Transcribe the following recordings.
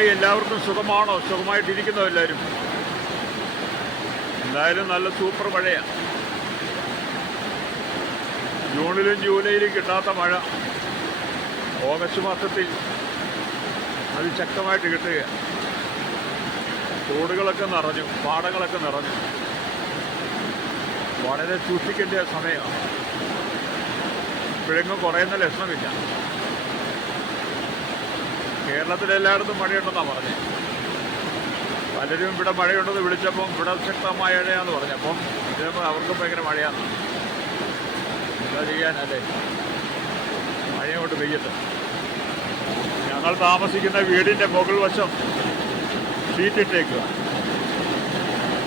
എല്ലാവർക്കും സുഖമാണോ? സുഖമായിട്ടിരിക്കുന്നോ എല്ലാവരും? എന്തായാലും നല്ല സൂപ്പർ മഴയാണ്. ജൂണിലും ജൂലൈയിലും കിട്ടാത്ത മഴ ഓഗസ്റ്റ് മാസത്തിൽ അതിശക്തമായിട്ട് കിട്ടുകയാണ്. തോടുകളൊക്കെ നിറഞ്ഞു, പാടങ്ങളൊക്കെ നിറഞ്ഞു. വളരെ സൂക്ഷിക്കേണ്ട സമയമാണ്. ഇപ്പോഴെങ്ങും കുറയുന്ന ലക്ഷണമില്ല. കേരളത്തിലെല്ലായിടത്തും മഴയുണ്ടെന്നാണ് പറഞ്ഞത്. പലരും ഇവിടെ മഴയുണ്ടെന്ന് വിളിച്ചപ്പം ഇവിടെ ശക്തമായ മഴയാന്ന് പറഞ്ഞപ്പം ചിലപ്പോൾ അവർക്കും ഭയങ്കര മഴയാണ്. എന്താ ചെയ്യാനല്ലേ, മഴയോട്ട് പെയ്യത്ത്. ഞങ്ങൾ താമസിക്കുന്ന വീടിൻ്റെ മുകൾ വശം ഷീറ്റിട്ടേക്കുക.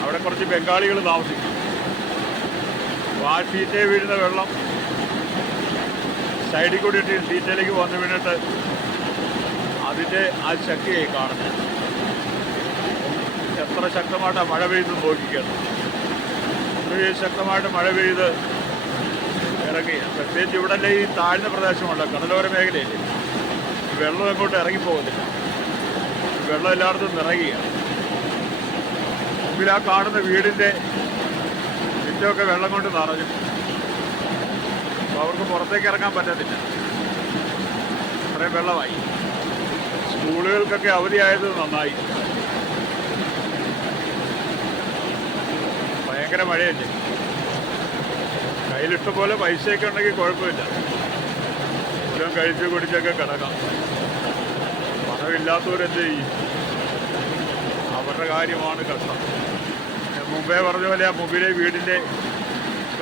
അവിടെ കുറച്ച് ബംഗാളികൾ താമസിക്കും. അപ്പോൾ ആ ഷീറ്റേ വീഴുന്ന വെള്ളം സൈഡിൽ കൂടി ഇട്ട് ഷീറ്റിലേക്ക് വന്ന് വീണിട്ട് അതിൻ്റെ ആ ശക്തിയായി കാണുന്നത്. എത്ര ശക്തമായിട്ടാണ് മഴ പെയ്ത് നോക്കിക്കുന്നത്. അത്രയും ശക്തമായിട്ട് മഴ പെയ്ത് ഇറങ്ങി. പ്രത്യേകിച്ച് ഇവിടെ ഈ താഴ്ന്ന പ്രദേശമുള്ള കടലോര മേഖലയില്ലേ, വെള്ളം എങ്ങോട്ട് ഇറങ്ങിപ്പോകുന്നില്ല. വെള്ളം എല്ലായിടത്തും നിറയുകയാണ്. മുമ്പിൽ ആ കാണുന്ന വീടിൻ്റെ ചുറ്റുമൊക്കെ വെള്ളം കൊണ്ട് നിറഞ്ഞു. അപ്പോൾ അവർക്ക് പുറത്തേക്ക് ഇറങ്ങാൻ പറ്റത്തില്ല, അത്രയും വെള്ളമായി. സ്കൂളുകൾക്കൊക്കെ അവധിയായത് നന്നായി. ഭയങ്കര മഴയല്ലേ. കയ്യിലിഷ്ട പോലെ പൈസയൊക്കെ ഉണ്ടെങ്കിൽ കുഴപ്പമില്ല, എല്ലാം കഴിച്ച് കുടിച്ചൊക്കെ കിടക്കാം. പണമില്ലാത്തവരെന്ത് ചെയ്യും? അവരുടെ കാര്യമാണ് കഷ്ടം. മുമ്പേ പറഞ്ഞ പോലെ ആ മുമ്പിലെ വീടിൻ്റെ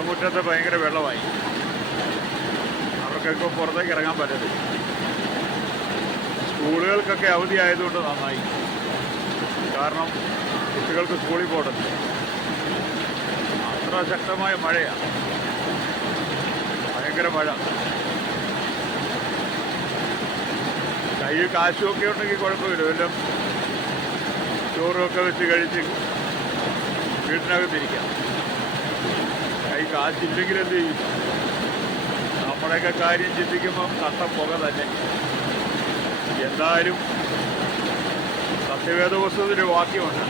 മുറ്റത്ത് ഭയങ്കര വെള്ളമായി. അവർക്കൊക്കെ പുറത്തേക്ക് ഇറങ്ങാൻ പറ്റത്തില്ല. സ്കൂളുകൾക്കൊക്കെ അവധിയായതുകൊണ്ട് നന്നായി. കാരണം കുട്ടികൾക്ക് സ്കൂളിൽ പോകണ്ടത്. അത്ര ശക്തമായ മഴയാണ്, ഭയങ്കര മഴ. കയ്യിൽ കാശുമൊക്കെ ഉണ്ടെങ്കിൽ കുഴപ്പമില്ല, വല്ലതും ചോറുമൊക്കെ വെച്ച് കഴിച്ച് വീട്ടിനകത്തിരിക്കാം. കൈ കാശില്ലെങ്കിൽ എന്ത് ചെയ്യും? നമ്മുടെയൊക്കെ കാര്യം ചിന്തിക്കുമ്പം കട്ട പുക തന്നെ. എന്തായാലും സത്യവേദ പുസ്തകത്തിൻ്റെ വാക്യമുണ്ട്,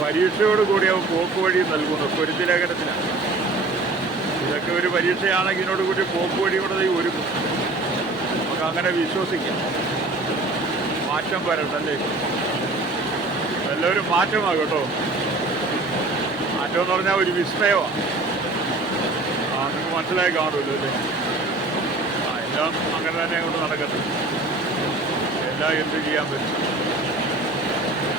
പരീക്ഷയോടുകൂടി അവൻ പോക്ക് വഴി നൽകുന്നു. പൊരുത്തി ലേഖനത്തിലാണ്. ഇതൊക്കെ ഒരു പരീക്ഷയാണെങ്കിൽ ഇതിനോടുകൂടി പോക്ക് വഴി കൂടെ ഒരുക്കും. നമുക്ക് അങ്ങനെ വിശ്വസിക്കാം. മാറ്റം വരണ്ടല്ലേ? എല്ലാവരും മാറ്റമാണ് കേട്ടോ. മാറ്റം എന്ന് പറഞ്ഞാൽ ഒരു വിസ്മയമാണ്. നിങ്ങൾക്ക് മനസ്സിലായി കാണുമല്ലോ അല്ലേ? എല്ലാം അങ്ങനെ തന്നെ അങ്ങോട്ട് നടക്കട്ടെ. എല്ലാം എന്ത് ചെയ്യാൻ പറ്റും?